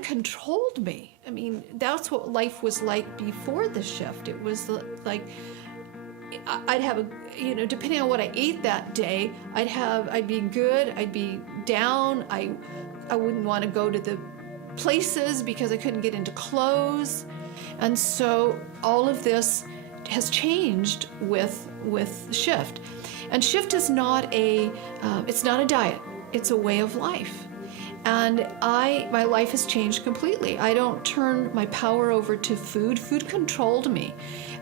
food controlled me. I mean, that's what life was like before the shift. It was like I'd have depending on what I ate that day, I'd be good, I'd be down. I wouldn't want to go to the places because I couldn't get into clothes. And so all of this has changed with shift. And shift is not it's not a diet, it's a way of life. And my life has changed completely. I don't turn my power over to food. Food controlled me.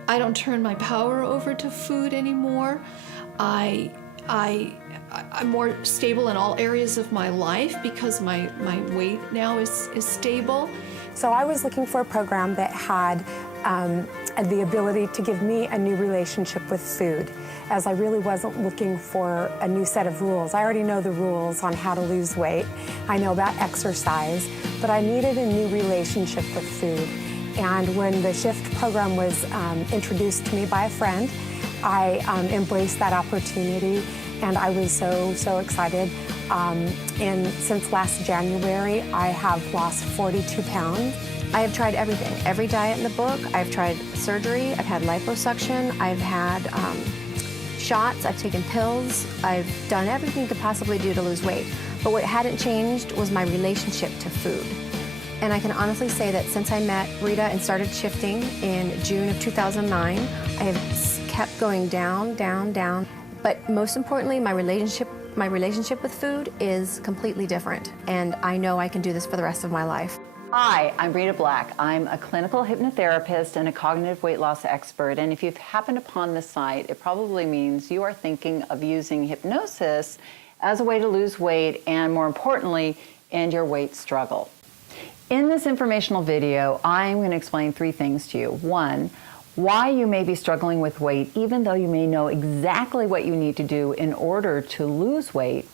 I don't turn my power over to food anymore. I'm more stable in all areas of my life because my weight now is stable. So I was looking for a program that had the ability to give me a new relationship with food, as I really wasn't looking for a new set of rules. I already know the rules on how to lose weight. I know about exercise, but I needed a new relationship with food. And when the SHIFT program was introduced to me by a friend, I embraced that opportunity, and I was so excited. Since last January, I have lost 42 pounds. I have tried everything, every diet in the book. I've tried surgery, I've had liposuction, I've had shots, I've taken pills, I've done everything you could possibly do to lose weight. But what hadn't changed was my relationship to food. And I can honestly say that since I met Rita and started shifting in June of 2009, I have kept going down, down, down. But most importantly, my relationship with food is completely different. And I know I can do this for the rest of my life. Hi, I'm Rita Black. I'm a clinical hypnotherapist and a cognitive weight loss expert. And if you've happened upon this site, it probably means you are thinking of using hypnosis as a way to lose weight and, more importantly, end your weight struggle. In this informational video, I'm going to explain 3 things to you. 1, why you may be struggling with weight, even though you may know exactly what you need to do in order to lose weight.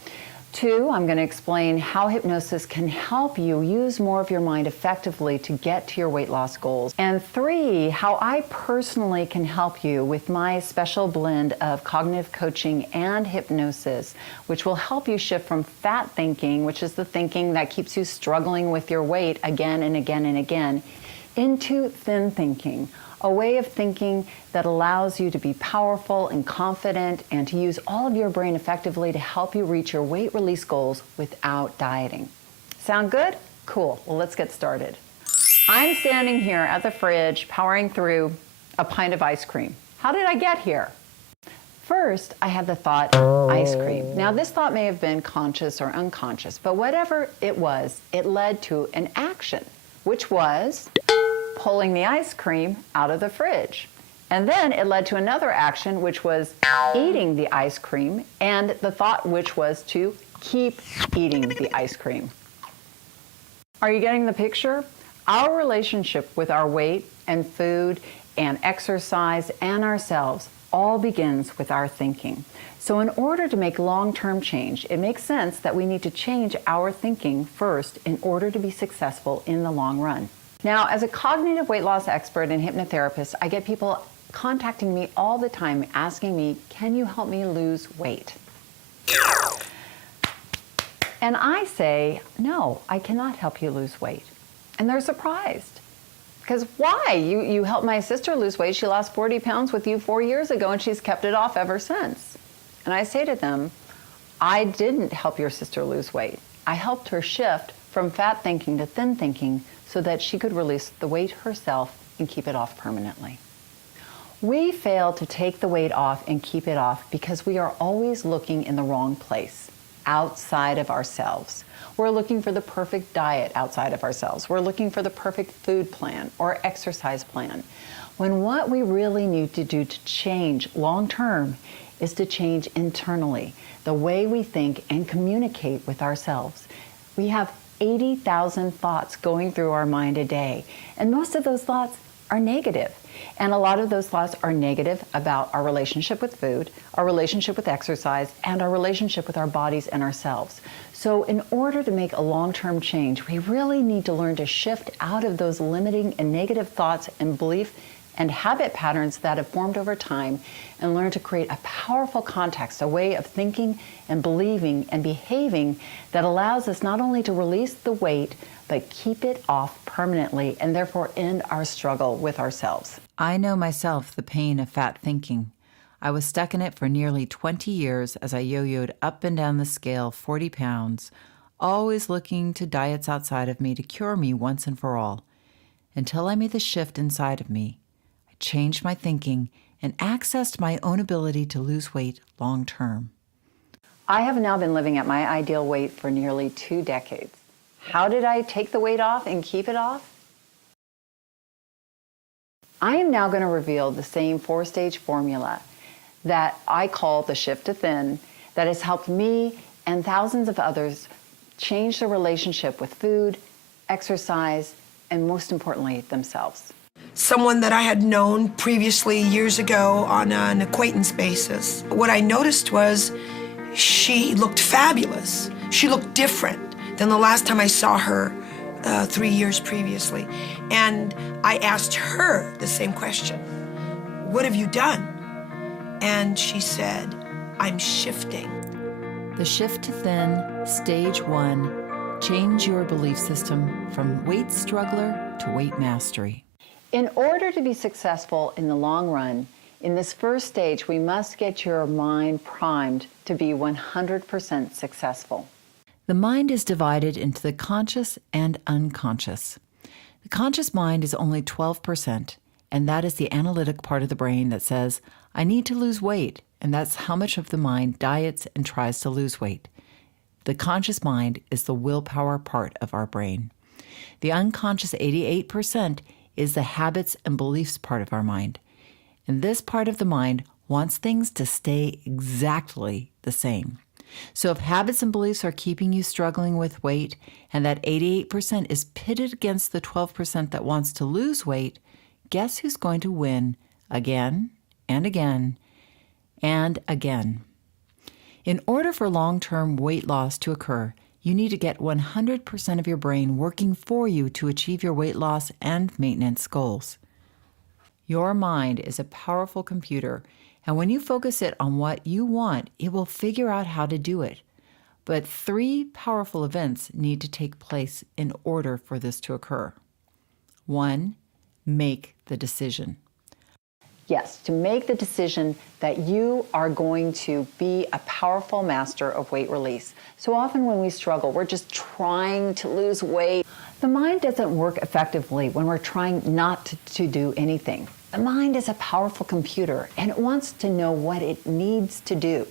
2, I'm going to explain how hypnosis can help you use more of your mind effectively to get to your weight loss goals. And 3, how I personally can help you with my special blend of cognitive coaching and hypnosis, which will help you shift from fat thinking, which is the thinking that keeps you struggling with your weight again and again and again, into thin thinking, a way of thinking that allows you to be powerful and confident and to use all of your brain effectively to help you reach your weight release goals without dieting. Sound good? Cool. Well, let's get started. I'm standing here at the fridge powering through a pint of ice cream. How did I get here? First, I had the thought, ice cream. Now, this thought may have been conscious or unconscious, but whatever it was, it led to an action, which was pulling the ice cream out of the fridge. And then it led to another action, which was eating the ice cream, and the thought which was to keep eating the ice cream. Are you getting the picture? Our relationship with our weight and food and exercise and ourselves all begins with our thinking. So in order to make long-term change, it makes sense that we need to change our thinking first in order to be successful in the long run. Now, as a cognitive weight loss expert and hypnotherapist, I get people contacting me all the time asking me, can you help me lose weight? And I say, no, I cannot help you lose weight. And they're surprised. Because why? You helped my sister lose weight. She lost 40 pounds with you 4 years ago, and she's kept it off ever since. And I say to them, I didn't help your sister lose weight. I helped her shift from fat thinking to thin thinking so that she could release the weight herself and keep it off permanently. We fail to take the weight off and keep it off because we are always looking in the wrong place, outside of ourselves. We're looking for the perfect diet outside of ourselves. We're looking for the perfect food plan or exercise plan, when what we really need to do to change long term is to change internally, the way we think and communicate with ourselves. We have 80,000 thoughts going through our mind a day, and most of those thoughts are negative. And a lot of those thoughts are negative about our relationship with food, our relationship with exercise, and our relationship with our bodies and ourselves. So in order to make a long-term change, we really need to learn to shift out of those limiting and negative thoughts and belief and habit patterns that have formed over time and learn to create a powerful context, a way of thinking and believing and behaving that allows us not only to release the weight, but keep it off permanently and therefore end our struggle with ourselves. I know myself the pain of fat thinking. I was stuck in it for nearly 20 years as I yo-yoed up and down the scale 40 pounds, always looking to diets outside of me to cure me once and for all. Until I made the shift inside of me, I changed my thinking and accessed my own ability to lose weight long term. I have now been living at my ideal weight for nearly 2 decades. How did I take the weight off and keep it off? I am now going to reveal the same 4-stage formula that I call the Shift to Thin that has helped me and thousands of others change their relationship with food, exercise, and most importantly, themselves. Someone that I had known previously years ago on an acquaintance basis. What I noticed was she looked fabulous. She looked different than the last time I saw her 3 years previously. And I asked her the same question. What have you done? And she said, I'm shifting. The Shift to Thin, Stage 1, change your belief system from weight struggler to weight mastery. In order to be successful in the long run, in this first stage, we must get your mind primed to be 100% successful. The mind is divided into the conscious and unconscious. The conscious mind is only 12%, and that is the analytic part of the brain that says, I need to lose weight, and that's how much of the mind diets and tries to lose weight. The conscious mind is the willpower part of our brain. The unconscious 88% is the habits and beliefs part of our mind. And this part of the mind wants things to stay exactly the same. So if habits and beliefs are keeping you struggling with weight, and that 88% is pitted against the 12% that wants to lose weight, guess who's going to win again and again and again? In order for long-term weight loss to occur, you need to get 100% of your brain working for you to achieve your weight loss and maintenance goals. Your mind is a powerful computer, and when you focus it on what you want, it will figure out how to do it. But 3 powerful events need to take place in order for this to occur. 1, make the decision. Yes, to make the decision that you are going to be a powerful master of weight release. So often when we struggle, we're just trying to lose weight. The mind doesn't work effectively when we're trying not to do anything. The mind is a powerful computer, and it wants to know what it needs to do.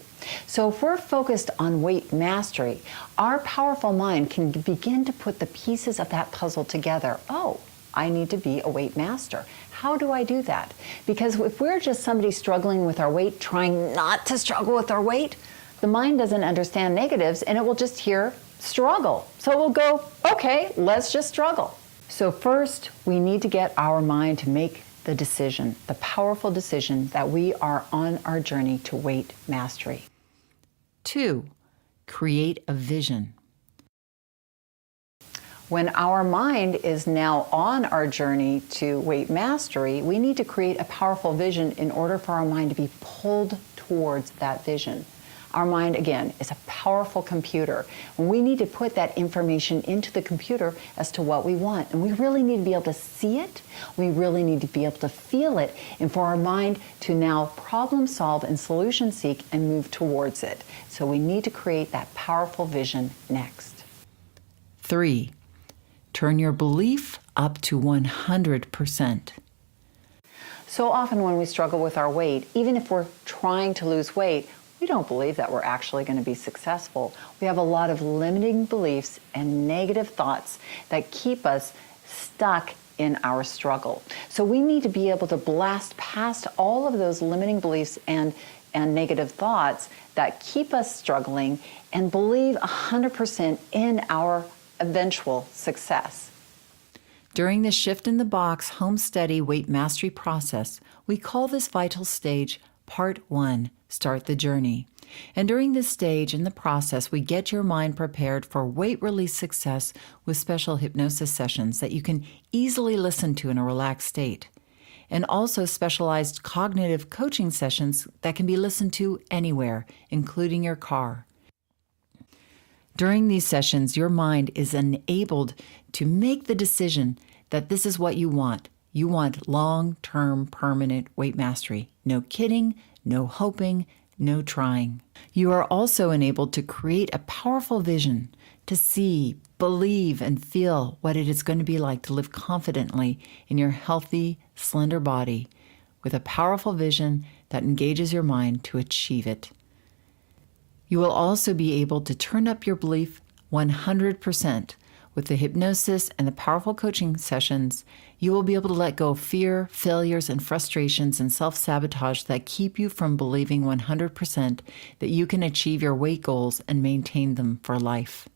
So if we're focused on weight mastery, our powerful mind can begin to put the pieces of that puzzle together. Oh, I need to be a weight master. How do I do that? Because if we're just somebody struggling with our weight, trying not to struggle with our weight, the mind doesn't understand negatives and it will just hear struggle. So it will go, okay, let's just struggle. So first, we need to get our mind to make the decision, the powerful decision that we are on our journey to weight mastery. 2, create a vision. When our mind is now on our journey to weight mastery, we need to create a powerful vision in order for our mind to be pulled towards that vision. Our mind, again, is a powerful computer. And we need to put that information into the computer as to what we want. And we really need to be able to see it. We really need to be able to feel it. And for our mind to now problem solve and solution seek and move towards it. So we need to create that powerful vision next. 3, turn your belief up to 100%. So often when we struggle with our weight, even if we're trying to lose weight, we don't believe that we're actually going to be successful. We have a lot of limiting beliefs and negative thoughts that keep us stuck in our struggle. So we need to be able to blast past all of those limiting beliefs and negative thoughts that keep us struggling and believe 100% in our eventual success. During the Shift in the Box home study weight mastery process, we call this vital stage Part 1, Start the Journey. And during this stage in the process, we get your mind prepared for weight release success with special hypnosis sessions that you can easily listen to in a relaxed state, and also specialized cognitive coaching sessions that can be listened to anywhere, including your car. During these sessions, your mind is enabled to make the decision that this is what you want. You want long-term permanent weight mastery. No kidding, no hoping, no trying. You are also enabled to create a powerful vision to see, believe, and feel what it is going to be like to live confidently in your healthy, slender body with a powerful vision that engages your mind to achieve it. You will also be able to turn up your belief 100%. With the hypnosis and the powerful coaching sessions, you will be able to let go of fear, failures, and frustrations and self-sabotage that keep you from believing 100% that you can achieve your weight goals and maintain them for life.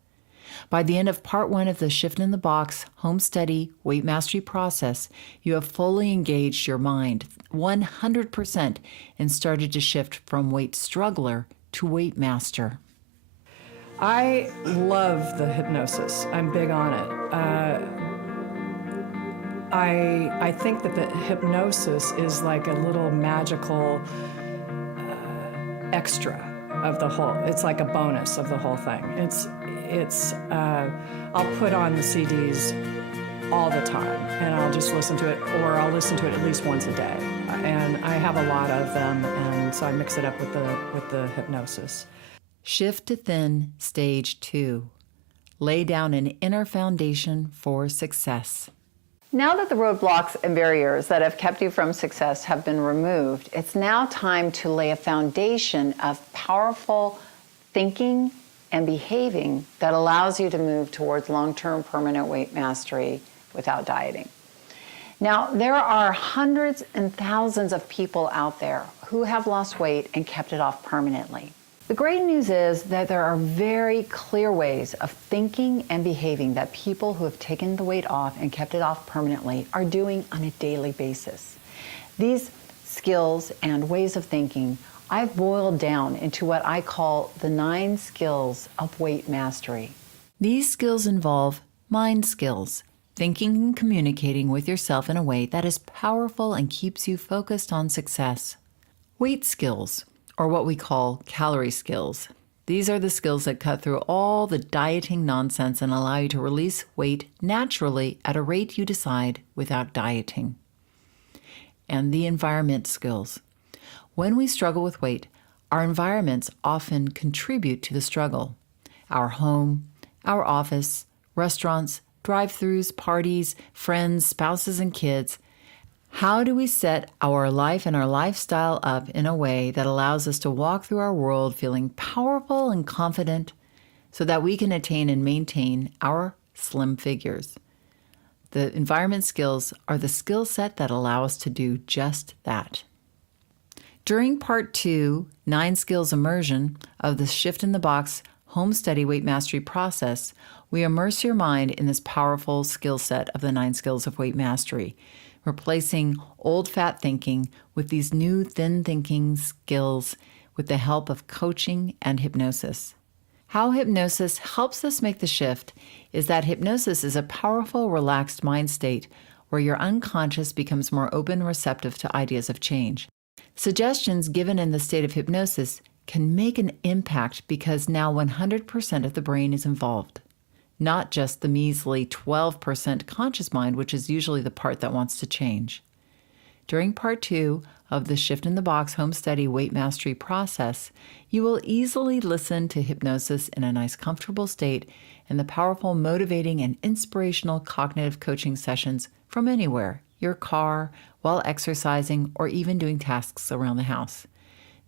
By the end of part 1 of the Shift in the Box Home Study Weight Mastery process, you have fully engaged your mind 100% and started to shift from weight struggler to weight master. I love the hypnosis. I'm big on it. I think that the hypnosis is like a little magical extra of the whole. It's like a bonus of the whole thing. I'll put on the CDs all the time, and I'll just listen to it, or I'll listen to it at least once a day. And I have a lot of them, and so I mix it up with the hypnosis. Shift to Thin Stage 2. Lay down an inner foundation for success. Now that the roadblocks and barriers that have kept you from success have been removed, it's now time to lay a foundation of powerful thinking and behaving that allows you to move towards long-term permanent weight mastery without dieting. Now, there are hundreds and thousands of people out there who have lost weight and kept it off permanently. The great news is that there are very clear ways of thinking and behaving that people who have taken the weight off and kept it off permanently are doing on a daily basis. These skills and ways of thinking I've boiled down into what I call the 9 skills of weight mastery. These skills involve mind skills, thinking and communicating with yourself in a way that is powerful and keeps you focused on success. Weight skills, or what we call calorie skills. These are the skills that cut through all the dieting nonsense and allow you to release weight naturally at a rate you decide without dieting. And the environment skills. When we struggle with weight, our environments often contribute to the struggle. Our home, our office, restaurants, drive-thrus, parties, friends, spouses, and kids. How do we set our life and our lifestyle up in a way that allows us to walk through our world feeling powerful and confident so that we can attain and maintain our slim figures? The environment skills are the skill set that allow us to do just that. During part 2, 9 skills immersion of the Shift in the Box Home Study Weight Mastery process, we immerse your mind in this powerful skill set of the 9 skills of weight mastery, replacing old fat thinking with these new thin thinking skills with the help of coaching and hypnosis. How hypnosis helps us make the shift is that hypnosis is a powerful, relaxed mind state where your unconscious becomes more open and receptive to ideas of change. Suggestions given in the state of hypnosis can make an impact because now 100% of the brain is involved, not just the measly 12% conscious mind, which is usually the part that wants to change. During part 2 of the Shift in the Box Home Study Weight Mastery process, you will easily listen to hypnosis in a nice, comfortable state and the powerful, motivating, and inspirational cognitive coaching sessions from anywhere, your car, while exercising, or even doing tasks around the house.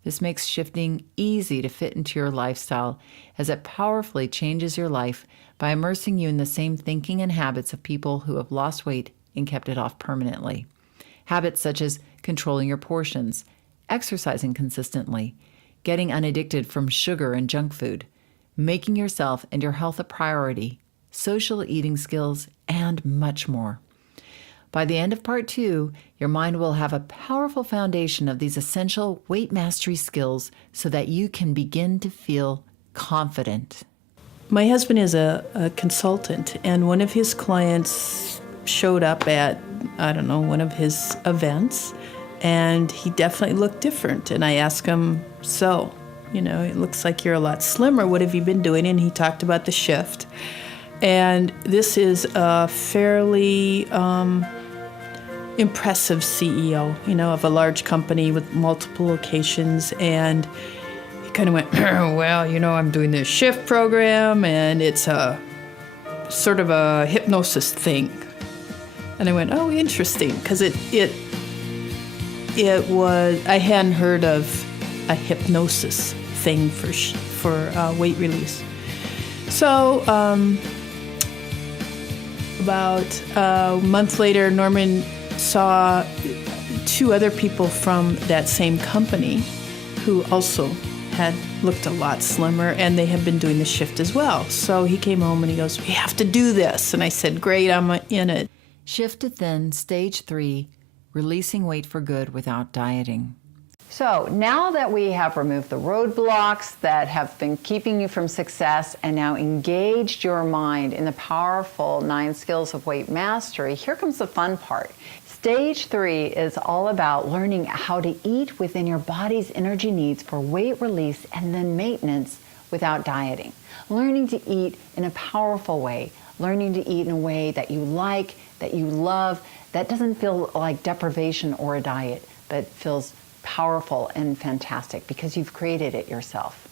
This makes shifting easy to fit into your lifestyle as it powerfully changes your life by immersing you in the same thinking and habits of people who have lost weight and kept it off permanently. Habits such as controlling your portions, exercising consistently, getting unaddicted from sugar and junk food, making yourself and your health a priority, social eating skills, and much more. By the end of part 2, your mind will have a powerful foundation of these essential weight mastery skills so that you can begin to feel confident. My husband is a consultant, and one of his clients showed up at, one of his events, and he definitely looked different. And I asked him, so, it looks like you're a lot slimmer. What have you been doing? And he talked about the shift. And this is a fairly impressive CEO, of a large company with multiple locations. And he kind of went, well, I'm doing this shift program, and it's a sort of a hypnosis thing. And I went, oh, interesting, because it was, I hadn't heard of a hypnosis thing for weight release. So about a month later, Norman saw 2 other people from that same company who also had looked a lot slimmer, and they had been doing the shift as well. So he came home and he goes, we have to do this. And I said, great, I'm in it. Shift to Thin, Stage 3, Releasing Weight for Good Without Dieting. So now that we have removed the roadblocks that have been keeping you from success and now engaged your mind in the powerful 9 skills of weight mastery, here comes the fun part. Stage 3 is all about learning how to eat within your body's energy needs for weight release and then maintenance without dieting. Learning to eat in a powerful way, learning to eat in a way that you like, that you love, that doesn't feel like deprivation or a diet, but feels powerful and fantastic because you've created it yourself.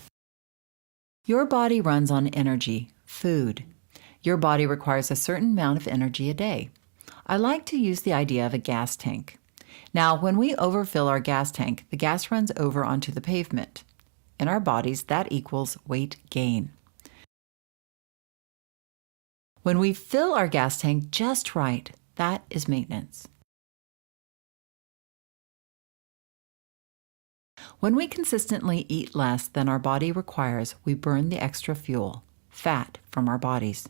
Your body runs on energy, food. Your body requires a certain amount of energy a day. I like to use the idea of a gas tank. Now, when we overfill our gas tank, the gas runs over onto the pavement. In our bodies, that equals weight gain. When we fill our gas tank just right, that is maintenance. When we consistently eat less than our body requires, we burn the extra fuel, fat, from our bodies.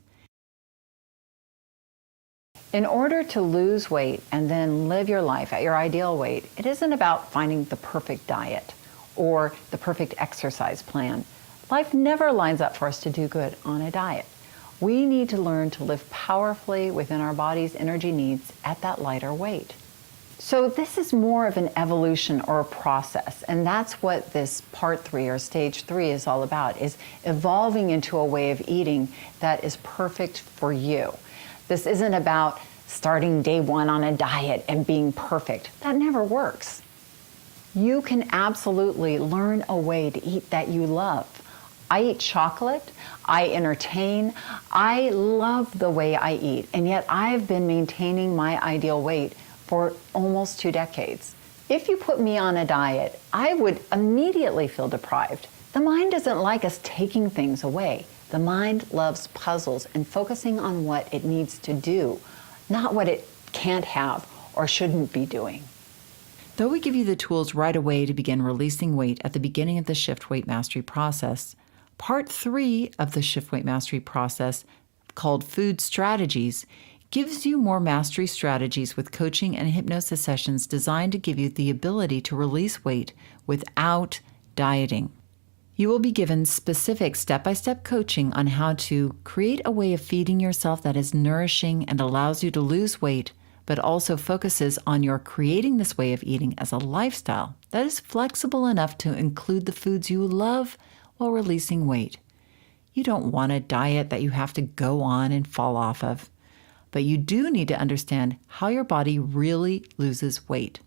In order to lose weight and then live your life at your ideal weight, it isn't about finding the perfect diet or the perfect exercise plan. Life never lines up for us to do good on a diet. We need to learn to live powerfully within our body's energy needs at that lighter weight. So this is more of an evolution or a process, and that's what this part 3 or stage 3 is all about, is evolving into a way of eating that is perfect for you. This isn't about starting day 1 on a diet and being perfect. That never works. You can absolutely learn a way to eat that you love. I eat chocolate, I entertain, I love the way I eat, and yet I've been maintaining my ideal weight for almost 2 decades. If you put me on a diet, I would immediately feel deprived. The mind doesn't like us taking things away. The mind loves puzzles and focusing on what it needs to do, not what it can't have or shouldn't be doing. Though we give you the tools right away to begin releasing weight at the beginning of the Shift Weight Mastery process, part 3 of the Shift Weight Mastery process, called Food Strategies, gives you more mastery strategies with coaching and hypnosis sessions designed to give you the ability to release weight without dieting. You will be given specific step-by-step coaching on how to create a way of feeding yourself that is nourishing and allows you to lose weight, but also focuses on your creating this way of eating as a lifestyle that is flexible enough to include the foods you love while releasing weight. You don't want a diet that you have to go on and fall off of, but you do need to understand how your body really loses weight.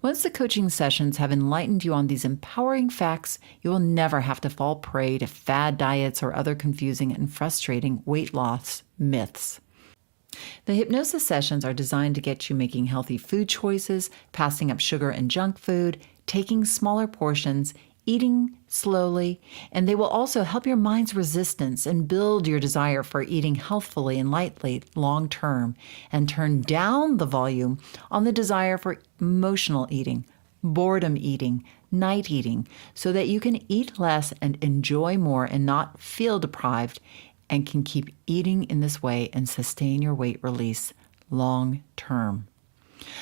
Once the coaching sessions have enlightened you on these empowering facts, you will never have to fall prey to fad diets or other confusing and frustrating weight loss myths. The hypnosis sessions are designed to get you making healthy food choices, passing up sugar and junk food, taking smaller portions, eating slowly, and they will also help your mind's resistance and build your desire for eating healthfully and lightly long term, and turn down the volume on the desire for emotional eating, boredom eating, night eating, so that you can eat less and enjoy more and not feel deprived, and can keep eating in this way and sustain your weight release long term.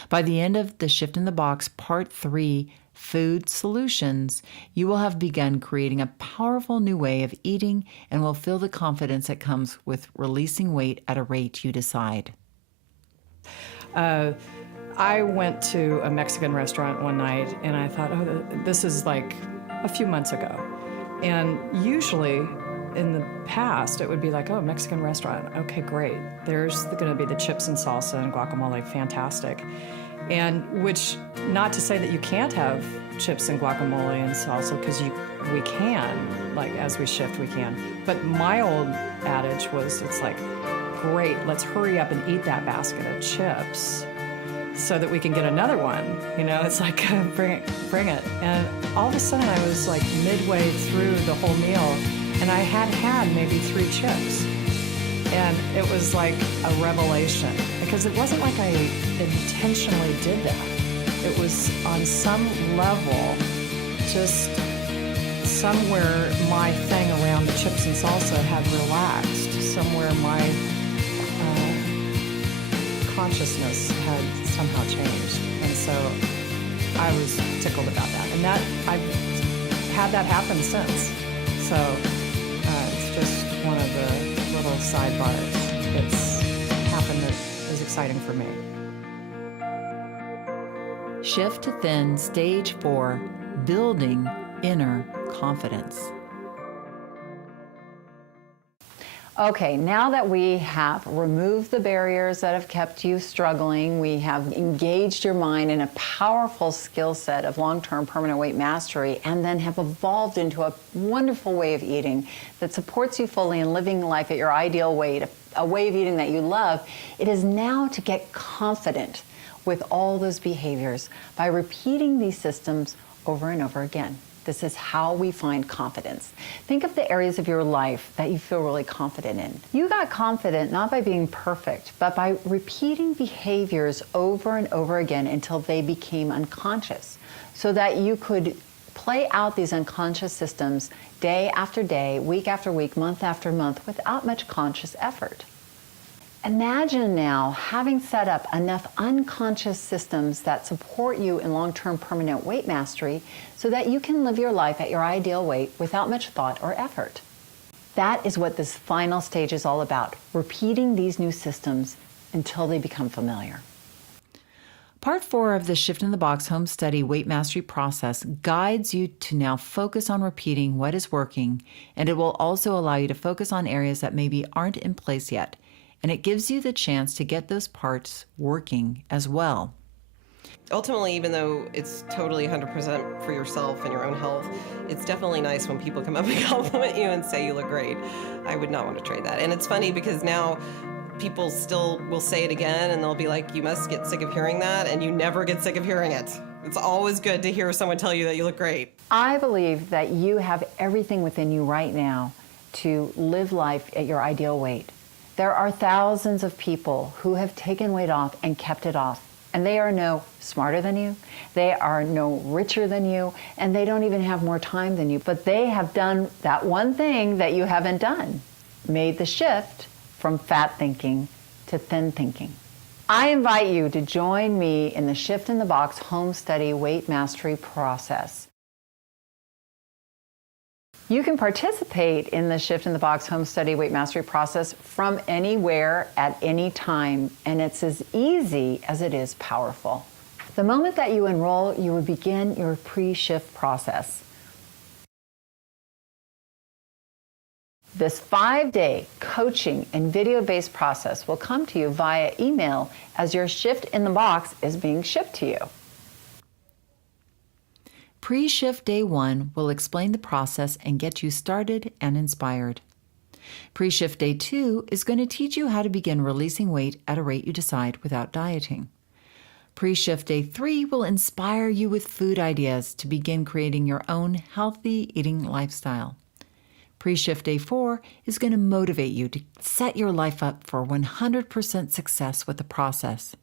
By the end of the Shift in the Box Part 3, Food Solutions, you will have begun creating a powerful new way of eating and will feel the confidence that comes with releasing weight at a rate you decide. I went to a Mexican restaurant one night and I thought, oh, this is like a few months ago. And usually in the past, it would be like, oh, Mexican restaurant. Okay, great. There's going to be the chips and salsa and guacamole. Fantastic. And which, not to say that you can't have chips and guacamole and salsa, because we can, like as we shift, we can. But my old adage was, it's like, great, let's hurry up and eat that basket of chips so that we can get another one. You know, it's like, bring it. And all of a sudden I was like midway through the whole meal and I had maybe 3 chips. And it was like a revelation, because it wasn't like I intentionally did that. It was on some level, just somewhere my thing around the chips and salsa had relaxed. Somewhere my consciousness had somehow changed. And so I was tickled about that. And that I've had that happen since. So it's just one of the little sidebars that's happened that is exciting for me. Shift to Thin, Stage 4, Building Inner Confidence. Okay, now that we have removed the barriers that have kept you struggling, we have engaged your mind in a powerful skill set of long-term permanent weight mastery, and then have evolved into a wonderful way of eating that supports you fully in living life at your ideal weight, a way of eating that you love, it is now to get confident with all those behaviors by repeating these systems over and over again. This is how we find confidence. Think of the areas of your life that you feel really confident in. You got confident not by being perfect, but by repeating behaviors over and over again until they became unconscious, so that you could play out these unconscious systems day after day, week after week, month after month, without much conscious effort. Imagine now having set up enough unconscious systems that support you in long-term permanent weight mastery so that you can live your life at your ideal weight without much thought or effort. That is what this final stage is all about, repeating these new systems until they become familiar. Part 4 of the Shift in the Box Home Study Weight Mastery process guides you to now focus on repeating what is working, and it will also allow you to focus on areas that maybe aren't in place yet. And it gives you the chance to get those parts working as well. Ultimately, even though it's totally 100% for yourself and your own health, it's definitely nice when people come up and compliment you and say you look great. I would not want to trade that. And it's funny because now people still will say it again and they'll be like, you must get sick of hearing that, and you never get sick of hearing it. It's always good to hear someone tell you that you look great. I believe that you have everything within you right now to live life at your ideal weight. There are thousands of people who have taken weight off and kept it off, and they are no smarter than you, they are no richer than you, and they don't even have more time than you, but they have done that one thing that you haven't done, made the shift from fat thinking to thin thinking. I invite you to join me in the Shift in the Box Home Study Weight Mastery process. You can participate in the Shift in the Box Home Study Weight Mastery process from anywhere at any time, and it's as easy as it is powerful. The moment that you enroll, you will begin your pre-shift process. This 5-day coaching and video-based process will come to you via email as your Shift in the Box is being shipped to you. Pre-shift day 1 will explain the process and get you started and inspired. Pre-shift day 2 is going to teach you how to begin releasing weight at a rate you decide without dieting. Pre-shift day 3 will inspire you with food ideas to begin creating your own healthy eating lifestyle. Pre-shift day 4 is going to motivate you to set your life up for 100% success with the process.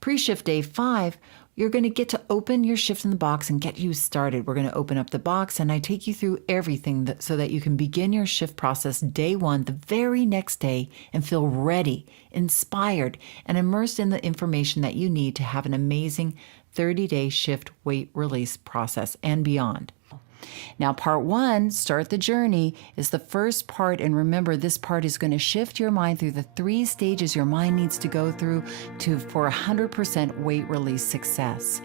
Pre-shift day 5, you're going to get to open your Shift in the Box and get you started. We're going to open up the box and I take you through everything so that you can begin your shift process day 1, the very next day, and feel ready, inspired, and immersed in the information that you need to have an amazing 30-day shift weight release process and beyond. Now, part 1, Start the Journey, is the first part, and remember, this part is going to shift your mind through the 3 stages your mind needs to go through for 100% weight release success.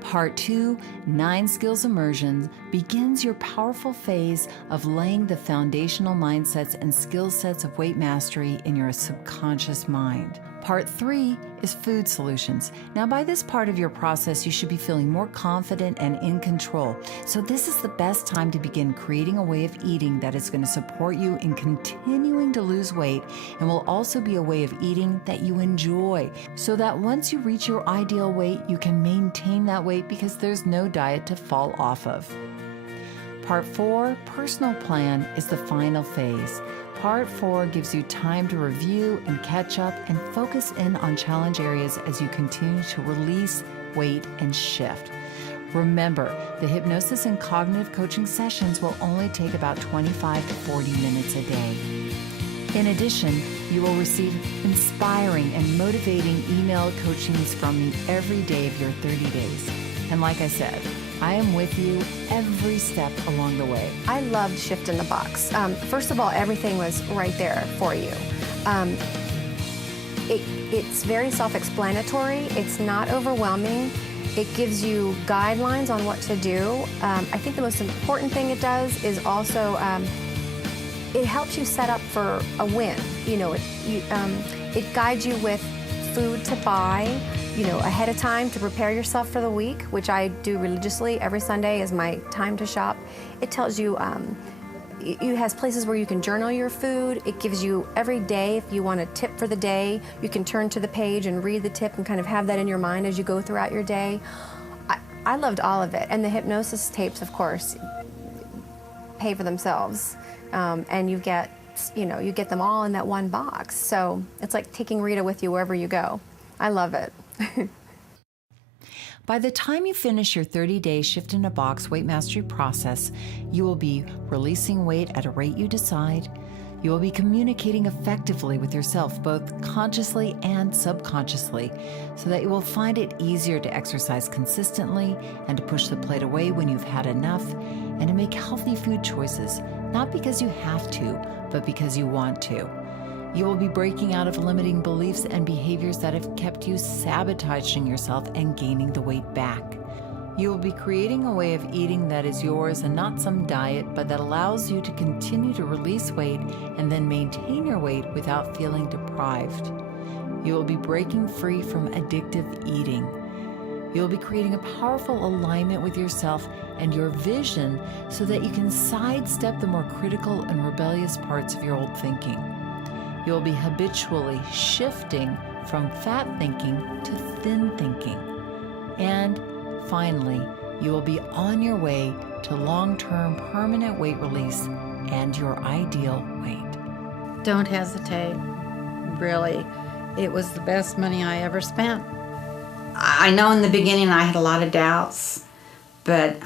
Part 2, 9 Skills Immersion, begins your powerful phase of laying the foundational mindsets and skill sets of weight mastery in your subconscious mind. Part 3 is Food Solutions. Now, by this part of your process, you should be feeling more confident and in control. So this is the best time to begin creating a way of eating that is going to support you in continuing to lose weight and will also be a way of eating that you enjoy, so that once you reach your ideal weight, you can maintain that weight because there's no diet to fall off of. Part 4, Personal Plan, is the final phase. Part 4 gives you time to review and catch up and focus in on challenge areas as you continue to release weight and shift. Remember, the hypnosis and cognitive coaching sessions will only take about 25 to 40 minutes a day. In addition, you will receive inspiring and motivating email coachings from me every day of your 30 days. And like I said, I am with you every step along the way. I loved Shift in the Box. First of all, everything was right there for you. It's very self-explanatory. It's not overwhelming. It gives you guidelines on what to do. I think the most important thing it does is also it helps you set up for a win. It guides you with food to buy, ahead of time to prepare yourself for the week, which I do religiously. Every Sunday is my time to shop. It tells you, it has places where you can journal your food. It gives you every day, if you want a tip for the day, you can turn to the page and read the tip and kind of have that in your mind as you go throughout your day. I loved all of it. And the hypnosis tapes, of course, pay for themselves. And you get them all in that one box. So it's like taking Rita with you wherever you go. I love it. By the time you finish your 30-day Shift in a Box weight mastery process, you will be releasing weight at a rate you decide. You will be communicating effectively with yourself, both consciously and subconsciously, so that you will find it easier to exercise consistently and to push the plate away when you've had enough, and to make healthy food choices, not because you have to, but because you want to. You will be breaking out of limiting beliefs and behaviors that have kept you sabotaging yourself and gaining the weight back. You will be creating a way of eating that is yours and not some diet, but that allows you to continue to release weight and then maintain your weight without feeling deprived. You will be breaking free from addictive eating. You will be creating a powerful alignment with yourself and your vision so that you can sidestep the more critical and rebellious parts of your old thinking. You will be habitually shifting from fat thinking to thin thinking. And finally, you will be on your way to long-term permanent weight release and your ideal weight. Don't hesitate. Really, it was the best money I ever spent. I know in the beginning I had a lot of doubts, but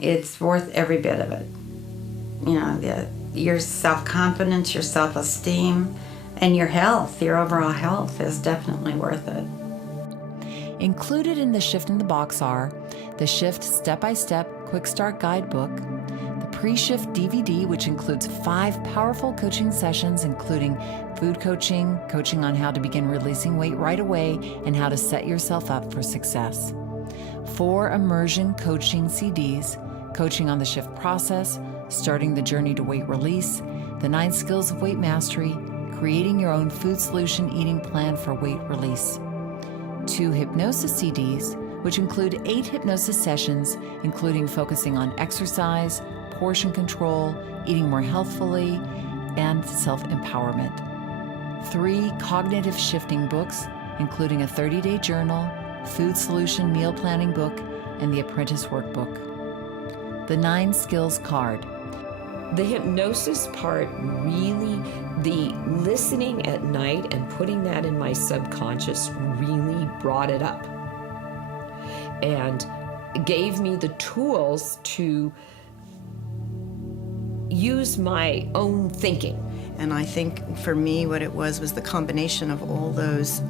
it's worth every bit of it. Your self-confidence, your self-esteem, and your health, your overall health is definitely worth it. Included in the Shift in the Box are the Shift Step-by-Step Quick Start Guidebook, the Pre-Shift DVD, which includes 5 powerful coaching sessions, including food coaching, coaching on how to begin releasing weight right away, and how to set yourself up for success. 4 immersion coaching CDs, coaching on the shift process, starting the journey to weight release, the 9 skills of weight mastery, creating your own food solution eating plan for weight release. 2 hypnosis CDs, which include 8 hypnosis sessions, including focusing on exercise, portion control, eating more healthfully, and self-empowerment. 3 cognitive shifting books, including a 30-day journal, food solution meal planning book, and the apprentice workbook. The 9 skills card. The hypnosis part, really, the listening at night and putting that in my subconscious really brought it up and gave me the tools to use my own thinking. And I think for me what it was the combination of all those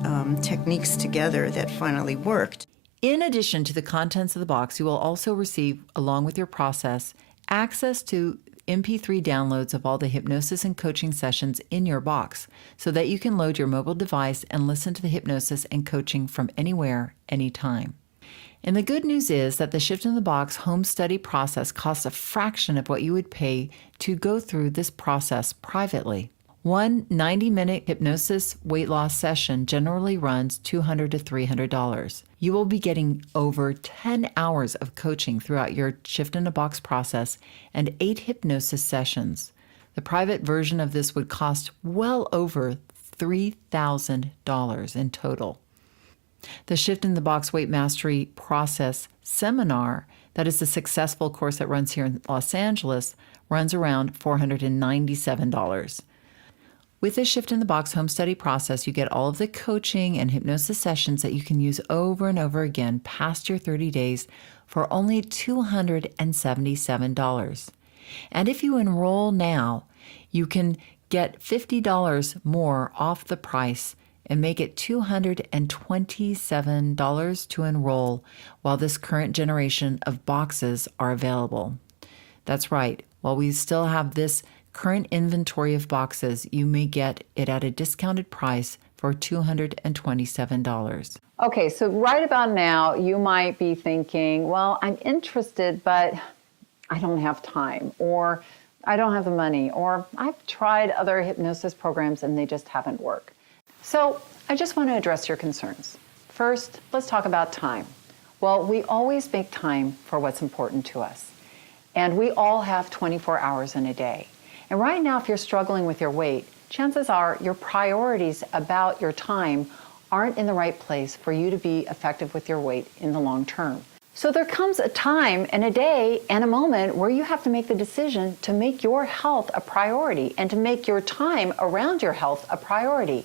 techniques together that finally worked. In addition to the contents of the box, you will also receive, along with your process, access to MP3 downloads of all the hypnosis and coaching sessions in your box so that you can load your mobile device and listen to the hypnosis and coaching from anywhere, anytime. And the good news is that the Shift in the Box home study process costs a fraction of what you would pay to go through this process privately. One 90-minute hypnosis weight loss session generally runs $200 to $300. You will be getting over 10 hours of coaching throughout your Shift in a Box process and 8 hypnosis sessions. The private version of this would cost well over $3,000 in total. The Shift in the Box Weight Mastery Process Seminar, that is the successful course that runs here in Los Angeles, runs around $497. With the Shift in the Box home study process, you get all of the coaching and hypnosis sessions that you can use over and over again past your 30 days for only $277. And if you enroll now, you can get $50 more off the price and make it $227 to enroll while this current generation of boxes are available. That's right. While we still have this current inventory of boxes, you may get it at a discounted price for $227. Okay, so right about now, you might be thinking, well, I'm interested, but I don't have time, or I don't have the money, or I've tried other hypnosis programs and they just haven't worked. So I just want to address your concerns. First, let's talk about time. Well, we always make time for what's important to us. And we all have 24 hours in a day. And right now, if you're struggling with your weight, chances are your priorities about your time aren't in the right place for you to be effective with your weight in the long term. So there comes a time and a day and a moment where you have to make the decision to make your health a priority and to make your time around your health a priority.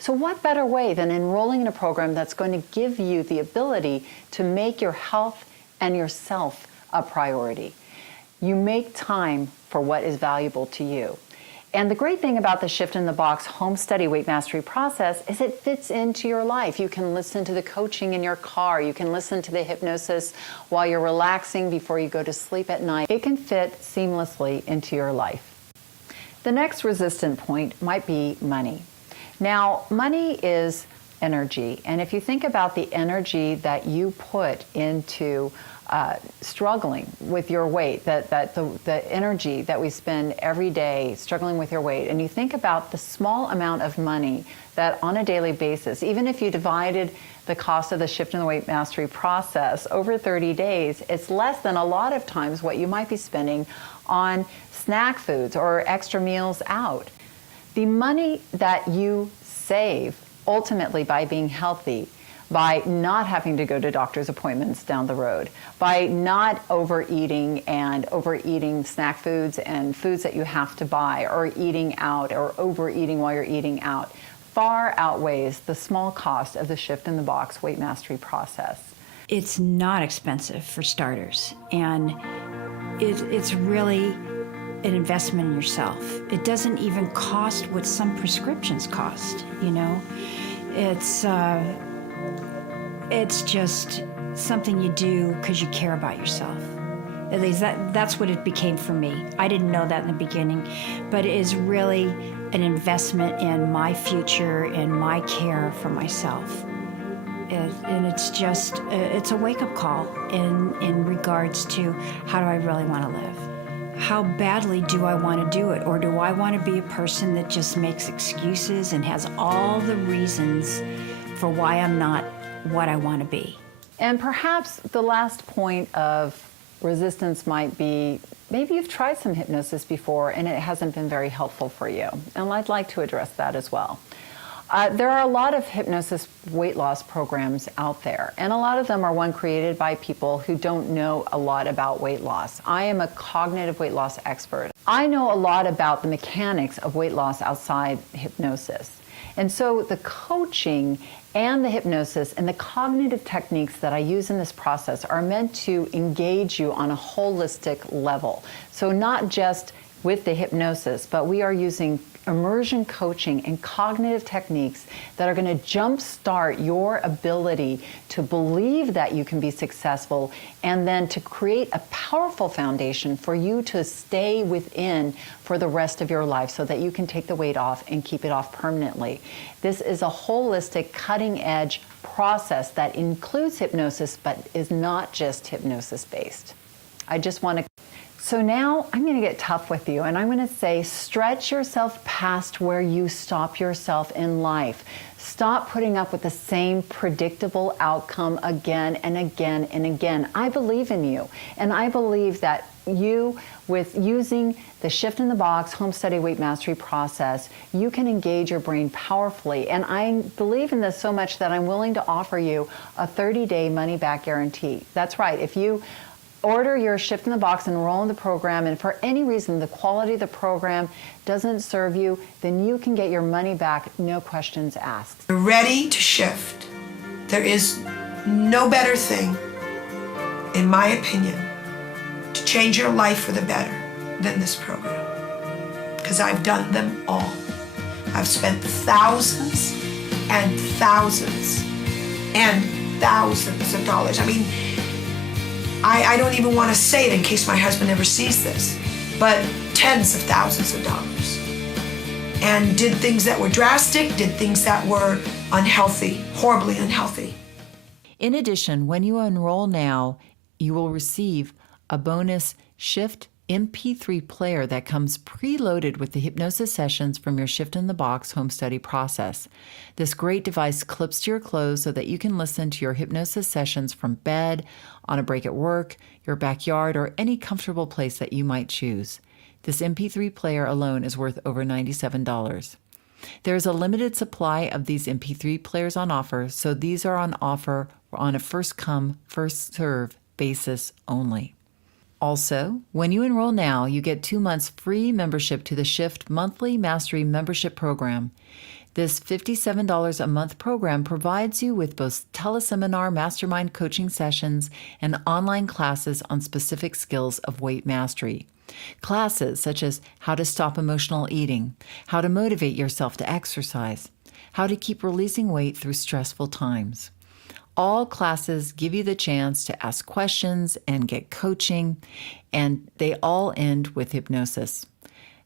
So what better way than enrolling in a program that's going to give you the ability to make your health and yourself a priority? You make time for what is valuable to you. And the great thing about the Shift in the Box home study weight mastery process is it fits into your life. You can listen to the coaching in your car. You can listen to the hypnosis while you're relaxing before you go to sleep at night. It can fit seamlessly into your life. The next resistant point might be money. Now, money is energy. And if you think about the energy that you put into struggling with your weight, the energy that we spend every day struggling with your weight, and you think about the small amount of money that on a daily basis, even if you divided the cost of the Shift in the Weight Mastery process over 30 days, it's less than a lot of times what you might be spending on snack foods or extra meals out. The money that you save ultimately by being healthy, by not having to go to doctor's appointments down the road, by not overeating and overeating snack foods and foods that you have to buy, or eating out or overeating while you're eating out, far outweighs the small cost of the Shift in the Box weight mastery process. It's not expensive for starters, and it's really an investment in yourself. It doesn't even cost what some prescriptions cost, you know? It's just something you do because you care about yourself. At least that's what it became for me. I didn't know that in the beginning, but it is really an investment in my future and my care for myself. And it's just, it's a wake-up call in regards to how do I really want to live? How badly do I want to do it? Or do I want to be a person that just makes excuses and has all the reasons for why I'm not what I want to be? And perhaps the last point of resistance might be, maybe you've tried some hypnosis before and it hasn't been very helpful for you. And I'd like to address that as well. There are a lot of hypnosis weight loss programs out there, and a lot of them are created by people who don't know a lot about weight loss. I am a cognitive weight loss expert. I know a lot about the mechanics of weight loss outside hypnosis. And so the coaching and the hypnosis and the cognitive techniques that I use in this process are meant to engage you on a holistic level. So not just with the hypnosis, but we are using immersion coaching and cognitive techniques that are going to jumpstart your ability to believe that you can be successful, and then to create a powerful foundation for you to stay within for the rest of your life so that you can take the weight off and keep it off permanently. This is a holistic, cutting-edge process that includes hypnosis but is not just hypnosis based. I just want to. So now I'm going to get tough with you, and I'm going to say stretch yourself past where you stop yourself in life. Stop putting up with the same predictable outcome again and again and again. I believe in you, and I believe that you, with using the Shift in the Box Home Study Weight Mastery process, you can engage your brain powerfully. And I believe in this so much that I'm willing to offer you a 30-day money-back guarantee. That's right. If you order your Shift in the Box and enroll in the program, and for any reason the quality of the program doesn't serve you, then you can get your money back, no questions asked. You're ready to shift. There is no better thing, in my opinion, to change your life for the better than this program. Because I've done them all. I've spent thousands and thousands and thousands of dollars. I mean, I don't even want to say it in case my husband ever sees this, but tens of thousands of dollars. And did things that were drastic, did things that were unhealthy, horribly unhealthy. In addition, when you enroll now, you will receive a bonus Shift MP3 player that comes preloaded with the hypnosis sessions from your Shift in the Box home study process. This great device clips to your clothes so that you can listen to your hypnosis sessions from bed, on a break at work, your backyard, or any comfortable place that you might choose. This MP3 player alone is worth over $97. There is a limited supply of these MP3 players on offer, so these are on offer on a first-come, first-serve basis only. Also, when you enroll now, you get 2 months free membership to the Shift Monthly Mastery Membership Program. This $57 a month program provides you with both teleseminar mastermind coaching sessions and online classes on specific skills of weight mastery. Classes such as how to stop emotional eating, how to motivate yourself to exercise, how to keep releasing weight through stressful times. All classes give you the chance to ask questions and get coaching, and they all end with hypnosis.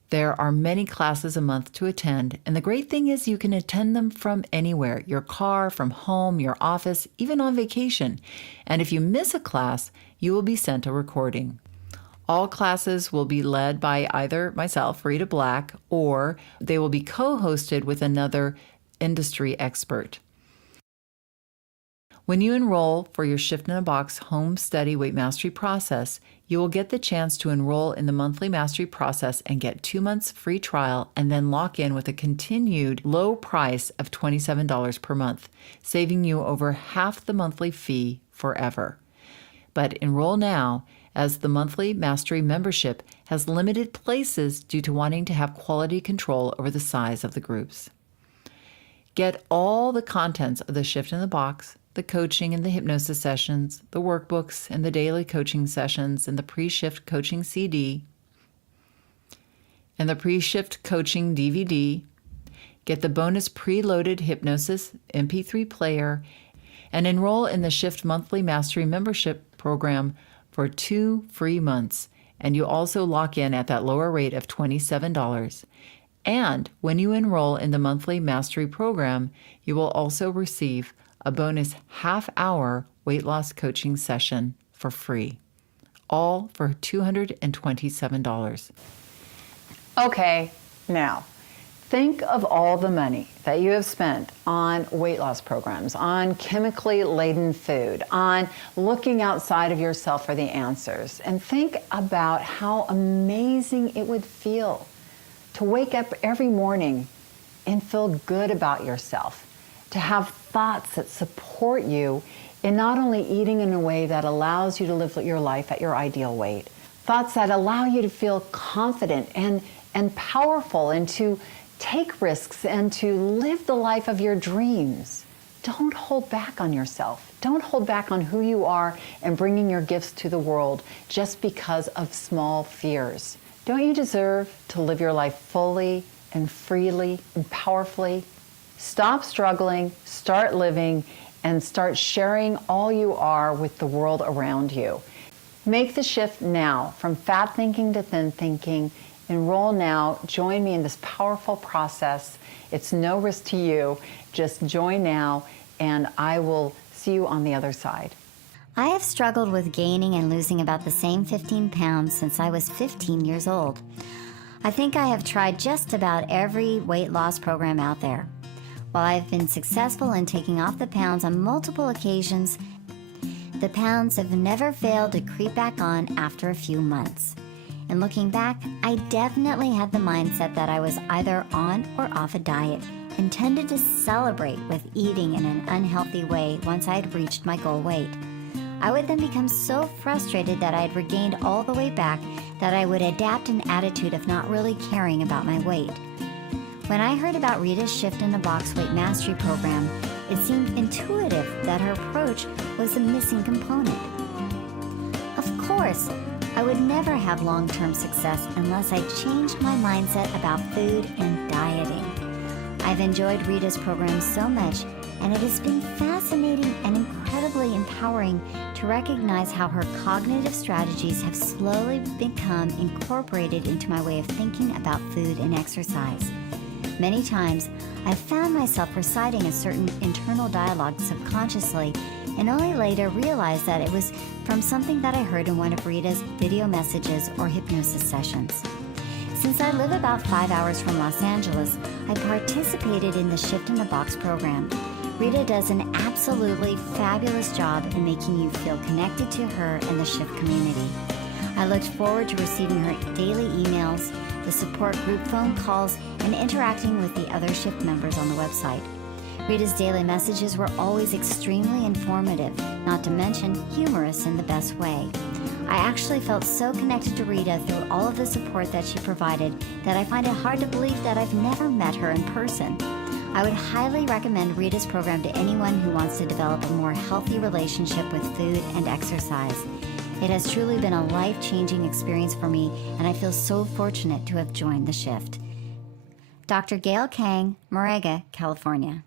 There are many classes a month to attend, and the great thing is you can attend them from anywhere, your car, from home, your office, even on vacation. And if you miss a class, you will be sent a recording. All classes will be led by either myself, Rita Black, or they will be co-hosted with another industry expert. When you enroll for your Shift in a Box home study weight mastery process, you will get the chance to enroll in the monthly mastery process and get 2 months free trial, and then lock in with a continued low price of $27 per month, saving you over half the monthly fee forever. But enroll now, as the monthly mastery membership has limited places due to wanting to have quality control over the size of the groups. Get all the contents of the Shift in the Box, the coaching and the hypnosis sessions, the workbooks and the daily coaching sessions, and the pre-shift coaching CD, and the pre-shift coaching DVD. Get the bonus preloaded hypnosis MP3 player, and enroll in the Shift Monthly Mastery Membership Program for 2 free months, and you also lock in at that lower rate of $27. And when you enroll in the Monthly Mastery Program, you will also receive a bonus half-hour weight loss coaching session for free, all for $227. Okay, now, think of all the money that you have spent on weight loss programs, on chemically laden food, on looking outside of yourself for the answers, and think about how amazing it would feel to wake up every morning and feel good about yourself, to have thoughts that support you in not only eating in a way that allows you to live your life at your ideal weight, thoughts that allow you to feel confident and powerful, and to take risks and to live the life of your dreams. Don't hold back on yourself. Don't hold back on who you are and bringing your gifts to the world just because of small fears. Don't you deserve to live your life fully, and freely and powerfully. Stop struggling, start living, and start sharing all you are with the world around you. Make the shift now from fat thinking to thin thinking. Enroll now. Join me in this powerful process. It's no risk to you. Just join now, and I will see you on the other side. I have struggled with gaining and losing about the same 15 pounds since I was 15 years old. I think I have tried just about every weight loss program out there. While I've been successful in taking off the pounds on multiple occasions, the pounds have never failed to creep back on after a few months. And looking back, I definitely had the mindset that I was either on or off a diet and tended to celebrate with eating in an unhealthy way once I had reached my goal weight. I would then become so frustrated that I had regained all the way back that I would adapt an attitude of not really caring about my weight. When I heard about Rita's Shift in a Box Weight Mastery program, it seemed intuitive that her approach was the missing component. Of course, I would never have long-term success unless I changed my mindset about food and dieting. I've enjoyed Rita's program so much, and it has been fascinating and incredibly empowering to recognize how her cognitive strategies have slowly become incorporated into my way of thinking about food and exercise. Many times, I've found myself reciting a certain internal dialogue subconsciously and only later realized that it was from something that I heard in one of Rita's video messages or hypnosis sessions. Since I live about 5 hours from Los Angeles, I participated in the Shift in a Box program. Rita does an absolutely fabulous job in making you feel connected to her and the Shift community. I looked forward to receiving her daily emails, the support group phone calls, and interacting with the other Shift members on the website. Rita's daily messages were always extremely informative, not to mention humorous in the best way. I actually felt so connected to Rita through all of the support that she provided that I find it hard to believe that I've never met her in person. I would highly recommend Rita's program to anyone who wants to develop a more healthy relationship with food and exercise. It has truly been a life-changing experience for me, and I feel so fortunate to have joined the Shift. Dr. Gail Kang, Moraga, California.